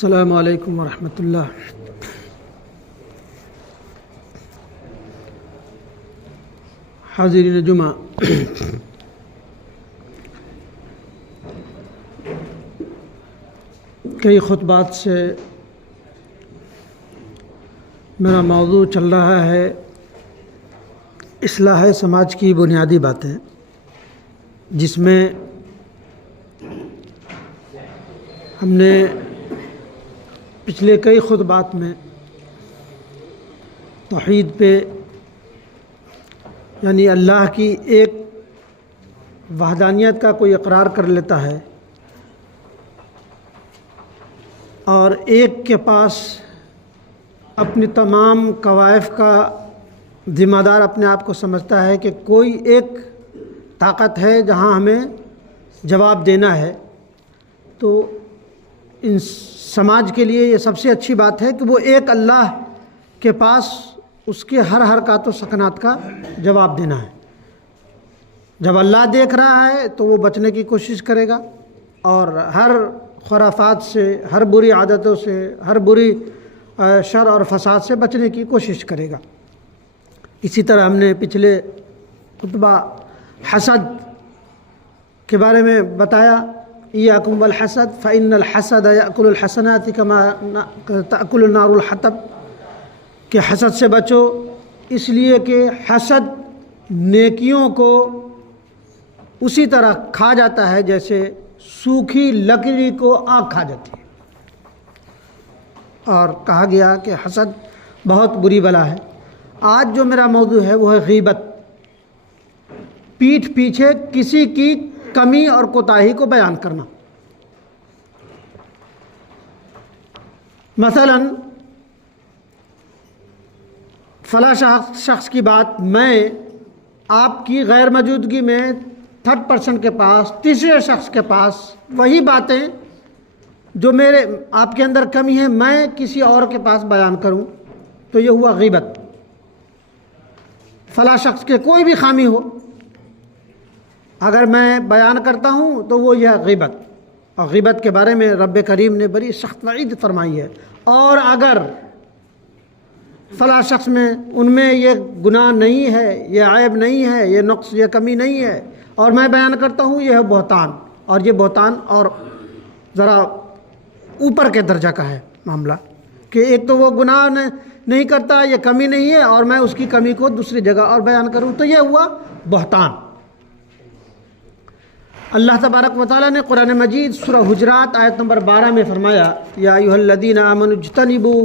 السلام علیکم ورحمۃ اللہ۔ حاضرین جمعہ، کئی خطبات سے میرا موضوع چل رہا ہے اصلاح سماج کی بنیادی باتیں، جس میں ہم نے پچھلے کئی خطبات میں توحید پہ، یعنی اللہ کی ایک وحدانیت کا کوئی اقرار کر لیتا ہے اور ایک کے پاس اپنی تمام کوائف کا ذمہ دار اپنے آپ کو سمجھتا ہے کہ کوئی ایک طاقت ہے جہاں ہمیں جواب دینا ہے، تو ان سماج کے لیے یہ سب سے اچھی بات ہے کہ وہ ایک اللہ کے پاس اس کے ہر حرکات و سکنات کا جواب دینا ہے۔ جب اللہ دیکھ رہا ہے تو وہ بچنے کی کوشش کرے گا اور ہر خرافات سے، ہر بری عادتوں سے، ہر بری شر اور فساد سے بچنے کی کوشش کرے گا۔ اسی طرح ہم نے پچھلے خطبہ حسد کے بارے میں بتایا، ایاکم والحسد فإن الحسد یأکل الحسنات کما تأکل النار الحطب، کہ حسد سے بچو اس لیے کہ حسد نیکیوں کو اسی طرح کھا جاتا ہے جیسے سوکھی لکڑی کو آگ کھا جاتی ہے۔ اور کہا گیا کہ حسد بہت بری بلا ہے۔ آج جو میرا موضوع ہے وہ ہے غیبت، پیٹھ پیچھے کسی کی کمی اور کوتاہی کو بیان کرنا۔ مثلا فلاں شخص کی بات میں آپ کی غیر موجودگی میں تھرڈ پرسن کے پاس، تیسرے شخص کے پاس وہی باتیں جو آپ کے اندر کمی ہے میں کسی اور کے پاس بیان کروں تو یہ ہوا غیبت۔ فلاں شخص کے کوئی بھی خامی ہو اگر میں بیان کرتا ہوں تو وہ یہ غیبت، اور غیبت کے بارے میں رب کریم نے بڑی سخت وعید فرمائی ہے۔ اور اگر فلاں شخص میں ان میں یہ گناہ نہیں ہے، یہ عیب نہیں ہے، یہ نقص، یہ کمی نہیں ہے اور میں بیان کرتا ہوں، یہ ہے بہتان۔ اور یہ بہتان اور ذرا اوپر کے درجہ کا ہے معاملہ، کہ ایک تو وہ گناہ نہیں کرتا، یہ کمی نہیں ہے، اور میں اس کی کمی کو دوسری جگہ اور بیان کروں تو یہ ہوا بہتان۔ اللہ تبارک و تعالیٰ نے قرآن مجید سورہ حجرات آیت نمبر 12 میں فرمایا، یا ایھا الذین آمنوا اجتنبوا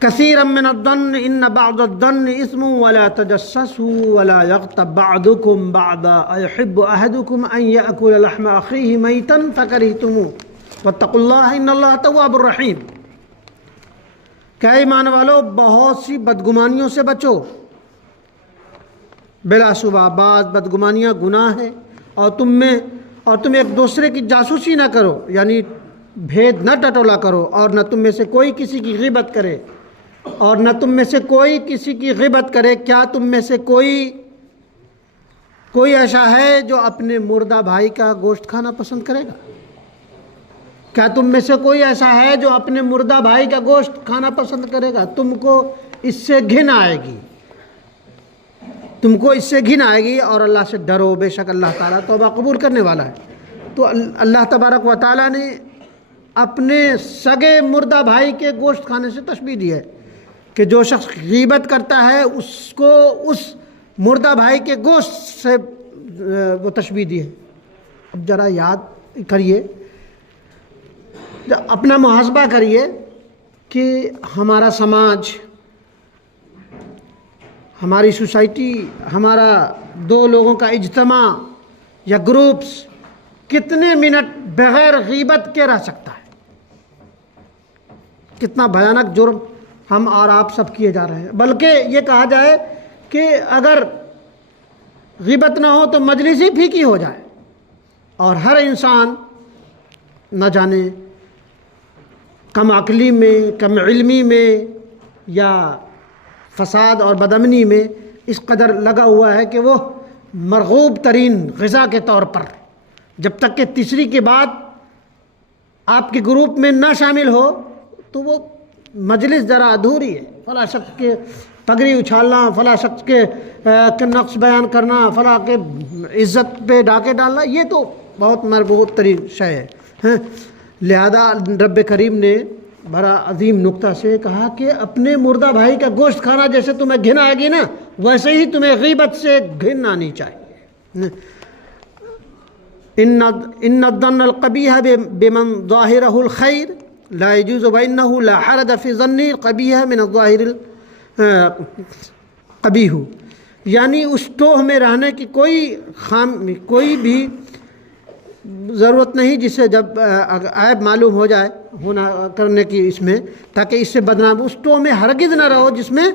کثیرا من الظن ان بعض الظن اثم ولا تجسسوا ولا یغتب بعضکم بعضا ایحب احدکم ان یأکل لحم اخیہ میتا فکرہتموہ واتقوا اللہ ان اللہ تواب الرحیم۔ کہ ایمان والو بہت سی بدگمانیوں سے بچو، بلا شبہ بعض بدگمانیاں گناہ ہے، اور تم ایک دوسرے کی جاسوسی نہ کرو، یعنی بھید نہ ٹٹولا کرو، اور نہ تم میں سے کوئی کسی کی غیبت کرے، اور نہ تم میں سے کوئی کسی کی غیبت کرے۔ کیا تم میں سے کوئی ایسا ہے جو اپنے مردہ بھائی کا گوشت کھانا پسند کرے گا؟ کیا تم میں سے کوئی ایسا ہے جو اپنے مردہ بھائی کا گوشت کھانا پسند کرے گا؟ تم کو اس سے گھن آئے گی، تم کو اس سے گھن آئے گی، اور اللہ سے ڈرو، بے شک اللہ تعالیٰ توبہ قبول کرنے والا ہے۔ تو اللہ تبارک و تعالیٰ نے اپنے سگے مردہ بھائی کے گوشت کھانے سے تشبیہ دی ہے کہ جو شخص غیبت کرتا ہے اس کو اس مردہ بھائی کے گوشت سے وہ تشبیہ دی ہے۔ اب ذرا یاد کریے، اپنا محاسبہ کریے کہ ہمارا سماج، ہماری سوسائٹی، ہمارا دو لوگوں کا اجتماع یا گروپس کتنے منٹ بغیر غیبت کے رہ سکتا ہے؟ کتنا بھیانک جرم ہم اور آپ سب کیے جا رہے ہیں۔ بلکہ یہ کہا جائے کہ اگر غیبت نہ ہو تو مجلس ہی پھیکی ہو جائے، اور ہر انسان نہ جانے کم عقلی میں، کم علمی میں یا فساد اور بدامنی میں اس قدر لگا ہوا ہے کہ وہ مرغوب ترین غذا کے طور پر، جب تک کہ تیسری کے بعد آپ کے گروپ میں نہ شامل ہو تو وہ مجلس ذرا ادھوری ہے۔ فلاں شخص کے پگڑی اچھالنا، فلاں شخص کے نقص بیان کرنا، فلاں کے عزت پہ ڈاکے ڈالنا، یہ تو بہت مربوط ترین شے ہے۔ لہذا رب کریم نے بڑا عظیم نکتہ سے کہا کہ اپنے مردہ بھائی کا گوشت کھانا جیسے تمہیں گھن آئے گی نا، ویسے ہی تمہیں غیبت سے گھن آنی چاہیے۔ ان الظن القبیح بمن ظاہرہ الخیر لا يجوز وانه لا حرج فی ظن القبیح من الظاہر القبیح، یعنی اس ٹوہ میں رہنے کی کوئی بھی ضرورت نہیں جسے جب عیب معلوم ہو جائے ہونا کرنے کی اس میں، تاکہ اس سے بدنام، اس ٹوہ میں ہرگز نہ رہو جس میں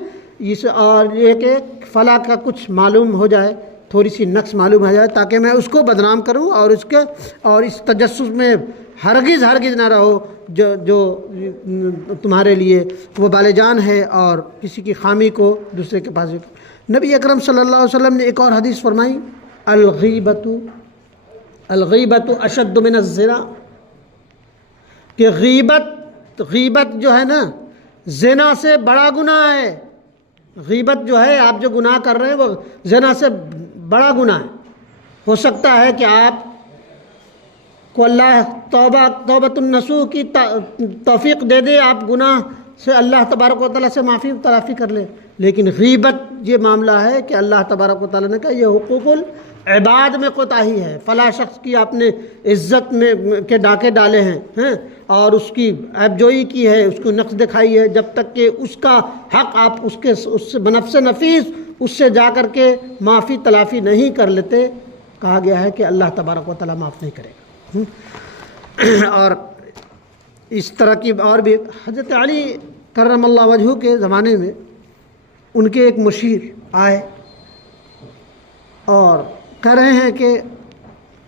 اور یہ کہ فلاں کا کچھ معلوم ہو جائے، تھوڑی سی نقص معلوم ہو جائے، تاکہ میں اس کو بدنام کروں، اور اس تجسس میں ہرگز نہ رہو جو تمہارے لیے وہ بال جان ہے، اور کسی کی خامی کو دوسرے کے پاس۔ نبی اکرم صلی اللہ علیہ وسلم نے ایک اور حدیث فرمائی، الغیبت اشد من الزنا، کہ غیبت جو ہے نا زنا سے بڑا گناہ ہے۔ غیبت جو ہے آپ جو گناہ کر رہے ہیں وہ زنا سے بڑا گناہ ہے۔ ہو سکتا ہے کہ آپ کو اللہ توبۃ النصوح کی توفیق دے دے، آپ گناہ سے اللہ تبارک و تعالیٰ سے معافی تلافی کر لیں، لیکن غیبت یہ معاملہ ہے کہ اللہ تبارک و تعالیٰ نے کہا یہ حقوق العباد میں کوتاہی ہے۔ فلاں شخص کی آپ نے عزت میں کے ڈاکے ڈالے ہیں اور اس کی عیب جوئی کی ہے، اس کو نقص دکھائی ہے، جب تک کہ اس کا حق آپ اس سے بنفس نفیس اس سے جا کر کے معافی تلافی نہیں کر لیتے، کہا گیا ہے کہ اللہ تبارک و تعالیٰ معاف نہیں کرے گا۔ اور اس طرح کی اور بھی حضرت علی کرم اللہ وجہہ کے زمانے میں ان کے ایک مشیر آئے اور کہہ رہے ہیں کہ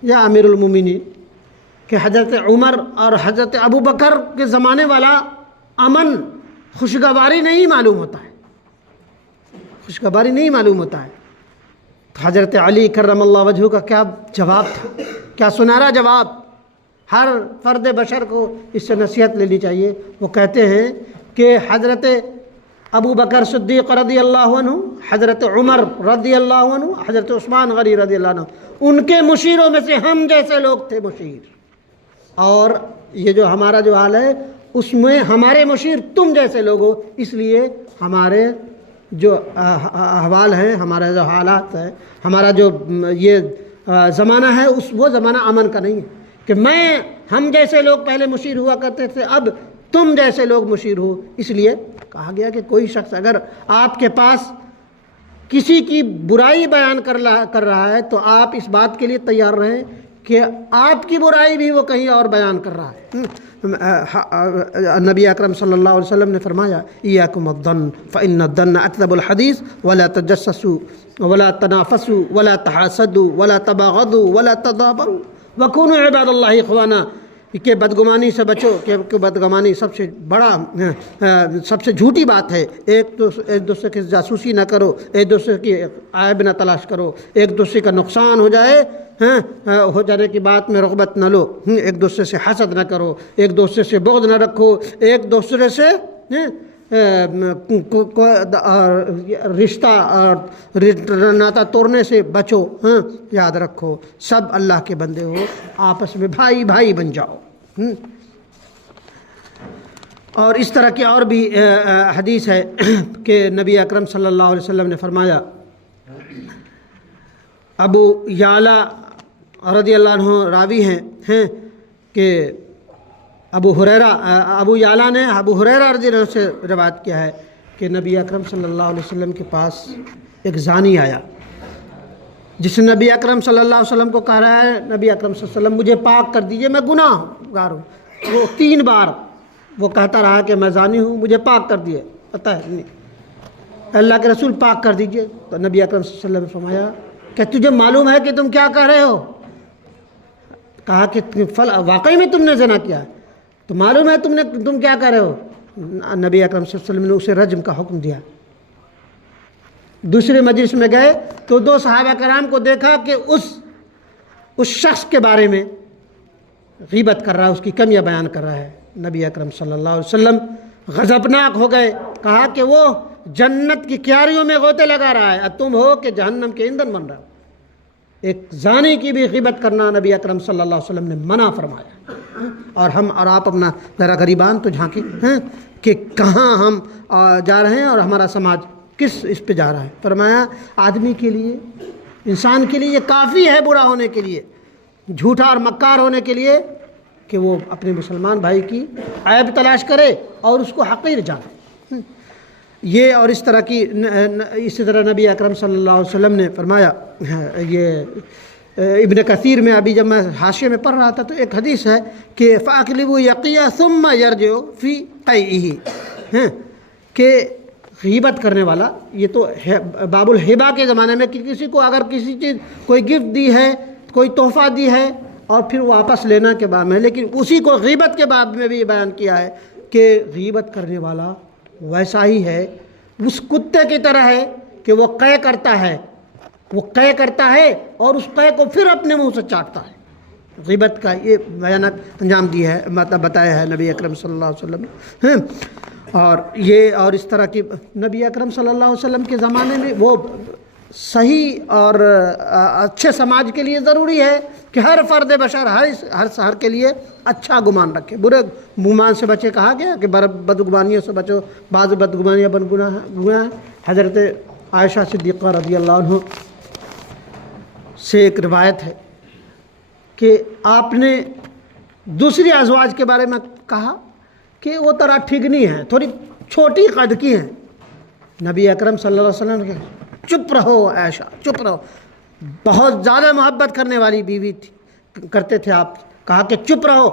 یا امیر المومنین، کہ حضرت عمر اور حضرت ابو بکر کے زمانے والا امن خوشگواری نہیں معلوم ہوتا ہے، خوشگواری نہیں معلوم ہوتا ہے۔ تو حضرت علی کرم اللہ وجہہ کا کیا جواب تھا، کیا سنہرا جواب، ہر فرد بشر کو اس سے نصیحت لینی چاہیے۔ وہ کہتے ہیں کہ حضرت ابو بکر صدیق رضی اللہ عنہ، حضرت عمر رضی اللہ عنہ، حضرت عثمان غنی رضی اللہ عنہ، ان کے مشیروں میں سے ہم جیسے لوگ تھے مشیر، اور یہ جو ہمارا جو حال ہے اس میں ہمارے مشیر تم جیسے لوگ ہو، اس لیے ہمارے جو احوال ہیں، ہمارے جو حالات ہیں، ہمارا جو یہ زمانہ ہے وہ زمانہ امن کا نہیں ہے کہ ہم جیسے لوگ پہلے مشیر ہوا کرتے تھے، اب تم جیسے لوگ مشیر ہو۔ اس لیے کہا گیا کہ کوئی شخص اگر آپ کے پاس کسی کی برائی بیان کر رہا ہے تو آپ اس بات کے لیے تیار رہیں کہ آپ کی برائی بھی وہ کہیں اور بیان کر رہا ہے۔ نبی اکرم صلی اللہ علیہ وسلم نے فرمایا ایاکم الظن فإن الظن اکذب الحدیث ولا تجسسوا ولا تنافسوا ولا تحاسدوا ولا تباغضوا ولا تدابروا وکونوا عباد اللہ اخوانا، کہ بدگمانی سے بچو، کہ بدگمانی سب سے بڑا سب سے جھوٹی بات ہے۔ ایک دوسرے کی جاسوسی نہ کرو، ایک دوسرے کی عیب نہ تلاش کرو، ایک دوسرے کا نقصان ہو جانے کی بات میں رغبت نہ لو، ایک دوسرے سے حسد نہ کرو، ایک دوسرے سے بغض نہ رکھو، ایک دوسرے سے رشتہ اور ناتا توڑنے سے بچو۔ یاد رکھو سب اللہ کے بندے ہو، آپس میں بھائی بھائی بن جاؤ۔ اور اس طرح کی اور بھی حدیث ہے کہ نبی اکرم صلی اللہ علیہ وسلم نے فرمایا، ابو یعلا رضی اللہ عنہ راوی ہیں کہ ابو یعلا نے ابو ہریرہ رضی اللہ عنہ سے روایت کیا ہے کہ نبی اکرم صلی اللہ علیہ وسلم کے پاس ایک زانی آیا، جس نے نبی اکرم صلی اللہ علیہ وسلم کو کہہ رہا ہے نبی اکرم صلی اللہ علیہ وسلم مجھے پاک کر دیجئے، میں گناہ گار ہوں۔ وہ 3 بار وہ کہتا رہا کہ میں زانی ہوں، مجھے پاک کر دیے، پتہ ہے نہیں، اللہ کے رسول پاک کر دیجئے۔ تو نبی اکرم صلی اللہ علیہ وسلم نے فرمایا کہ تجھے معلوم ہے کہ تم کیا کہہ رہے ہو؟ کہا کہ واقعی میں تم نے زنا کیا ہے، تو معلوم ہے تم کیا کہہ رہے ہو؟ نبی اکرم صلی اللہ علیہ وسلم نے اسے رجم کا حکم دیا۔ دوسرے مجلس میں گئے تو 2 صحابہ کرام کو دیکھا کہ اس شخص کے بارے میں غیبت کر رہا ہے، اس کی کمیاں بیان کر رہا ہے۔ نبی اکرم صلی اللہ علیہ وسلم غضبناک ہو گئے، کہا کہ وہ جنت کی کیاریوں میں غوطے لگا رہا ہے اور تم ہو کہ جہنم کے ایندھن بن رہا ہو۔ ایک زانی کی بھی غیبت کرنا نبی اکرم صلی اللہ علیہ وسلم نے منع فرمایا۔ اور ہم اور آپ اپنا ذرا غریبان تو جھانکیں کہ کہاں ہم جا رہے ہیں اور ہمارا سماج کس اس پہ جا رہا ہے۔ فرمایا آدمی کے لیے، انسان کے لیے یہ کافی ہے برا ہونے کے لیے، جھوٹا اور مکار ہونے کے لیے، کہ وہ اپنے مسلمان بھائی کی عیب تلاش کرے اور اس کو حقیر جانے۔ یہ اور اس طرح نبی اکرم صلی اللہ علیہ وسلم نے فرمایا، یہ ابن کثیر میں ابھی جب میں حاشیے میں پڑھ رہا تھا تو ایک حدیث ہے کہ فَأَقْلِبُوا يَقِيَ ثُمَّ يَرْجِعُ فِي قَيْئِهِ، کہ غیبت کرنے والا، یہ تو باب الہبہ کے زمانے میں کہ کسی کو اگر کسی چیز کوئی گفٹ دی ہے، کوئی تحفہ دی ہے اور پھر واپس لینا کے بعد میں، لیکن اسی کو غیبت کے بعد میں بھی بیان کیا ہے کہ غیبت کرنے والا ویسا ہی ہے، اس کتے کی طرح ہے کہ وہ قے کرتا ہے، وہ قے کرتا ہے اور اس قے کو پھر اپنے منہ سے چاٹتا ہے۔ غیبت کا یہ بھیانک انجام دیا ہے، مطلب بتایا ہے نبی اکرم صلی اللہ علیہ وسلم۔ اور یہ اور اس طرح کی نبی اکرم صلی اللہ علیہ وسلم کے زمانے میں وہ صحیح اور اچھے سماج کے لیے ضروری ہے کہ ہر فرد بشر ہر شہر کے لیے اچھا گمان رکھے، برے گمان سے بچے۔ کہا گیا کہ بدگمانیوں سے بچو، بعض بدگمانیاں گناہ ہیں۔ حضرت عائشہ صدیقہ رضی اللہ عنہ سے ایک روایت ہے کہ آپ نے دوسری ازواج کے بارے میں کہا کہ وہ طرح ٹھگنی ہیں، تھوڑی چھوٹی قد کی ہیں۔ نبی اکرم صلی اللہ علیہ وسلم نے چپ رہو عائشہ، چپ رہو، بہت زیادہ محبت کرنے والی بیوی تھی، کرتے تھے آپ، کہا کہ چپ رہو،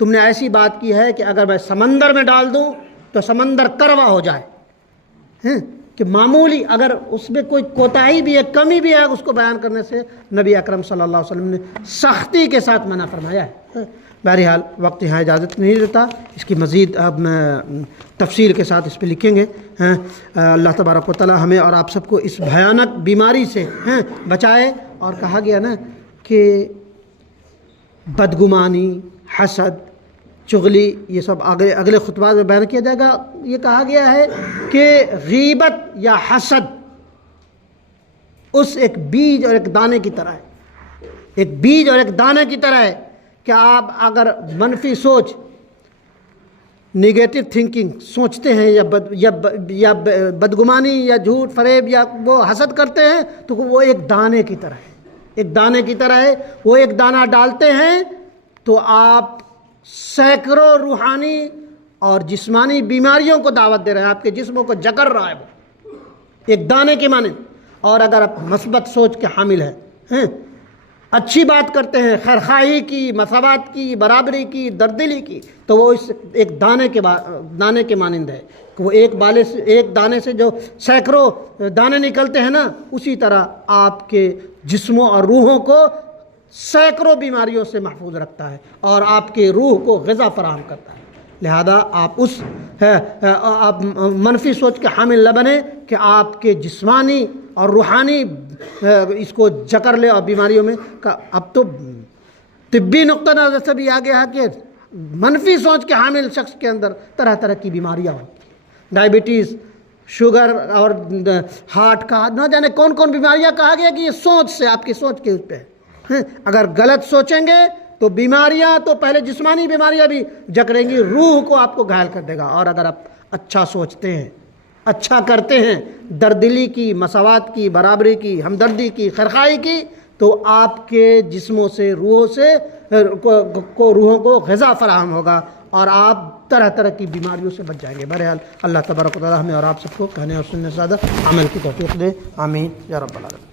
تم نے ایسی بات کی ہے کہ اگر میں سمندر میں ڈال دوں تو سمندر کروا ہو جائے، کہ معمولی اگر اس میں کوئی کوتاہی بھی ہے، کمی بھی ہے، اس کو بیان کرنے سے نبی اکرم صلی اللہ علیہ وسلم نے سختی کے ساتھ منع فرمایا ہے۔ بہرحال وقت یہاں اجازت نہیں دیتا، اس کی مزید اب میں تفصیل کے ساتھ اس پہ لکھیں گے۔ اللہ تبارک و تعالی ہمیں اور آپ سب کو اس بھیانک بیماری سے بچائے۔ اور کہا گیا نا کہ بدگمانی، حسد، چغلی، یہ سب اگلے خطبات میں بیان کیا جائے گا۔ یہ کہا گیا ہے کہ غیبت یا حسد اس ایک بیج اور ایک دانے کی طرح ہے، ایک بیج اور ایک دانے کی طرح ہے کہ آپ اگر منفی سوچ، نگیٹو تھنکنگ سوچتے ہیں یا بدگمانی یا جھوٹ فریب یا وہ حسد کرتے ہیں تو وہ ایک دانے کی طرح ہے، ایک دانے کی طرح ہے۔ وہ ایک دانہ ڈالتے ہیں تو آپ سینکڑوں روحانی اور جسمانی بیماریوں کو دعوت دے رہے ہیں، آپ کے جسموں کو جکڑ رہا ہے وہ ایک دانے کے مانند۔ اور اگر آپ مثبت سوچ کے حامل ہیں، اچھی بات کرتے ہیں، خیرخواہی کی، مساوات کی، برابری کی، دردلی کی، تو وہ اس ایک دانے کے مانند ہے کہ وہ ایک دانے سے جو سینکڑوں دانے نکلتے ہیں نا، اسی طرح آپ کے جسموں اور روحوں کو سینکڑوں بیماریوں سے محفوظ رکھتا ہے اور آپ کے روح کو غذا فراہم کرتا ہے۔ لہذا آپ منفی سوچ کے حامل نہ بنیں کہ آپ کے جسمانی اور روحانی اس کو جکڑ لے اور بیماریوں میں۔ اب تو طبی نقطہ نظر سے بھی آگے ہے کہ منفی سوچ کے حامل شخص کے اندر طرح طرح کی بیماریاں ہوتی ہیں، ڈائبٹیز، شوگر اور ہارٹ کا نہ جانے کون کون بیماریاں۔ کہا گیا کہ یہ سوچ سے، آپ کی سوچ کے اس پہ ہے۔ اگر غلط سوچیں گے تو بیماریاں تو پہلے جسمانی بیماریاں بھی جکڑیں گی، روح کو آپ کو گھائل کر دے گا۔ اور اگر آپ اچھا سوچتے ہیں، اچھا کرتے ہیں، دردلی کی، مساوات کی، برابری کی، ہمدردی کی، خیرخواہی کی، تو آپ کے جسموں سے، روحوں کو غذا فراہم ہوگا اور آپ طرح طرح کی بیماریوں سے بچ جائیں گے۔ بہرحال اللہ تبارک و تعالی ہمیں اور آپ سب کو کہنے اور سننے سے زیادہ عمل کی توفیق دے، آمین یا رب العالمین۔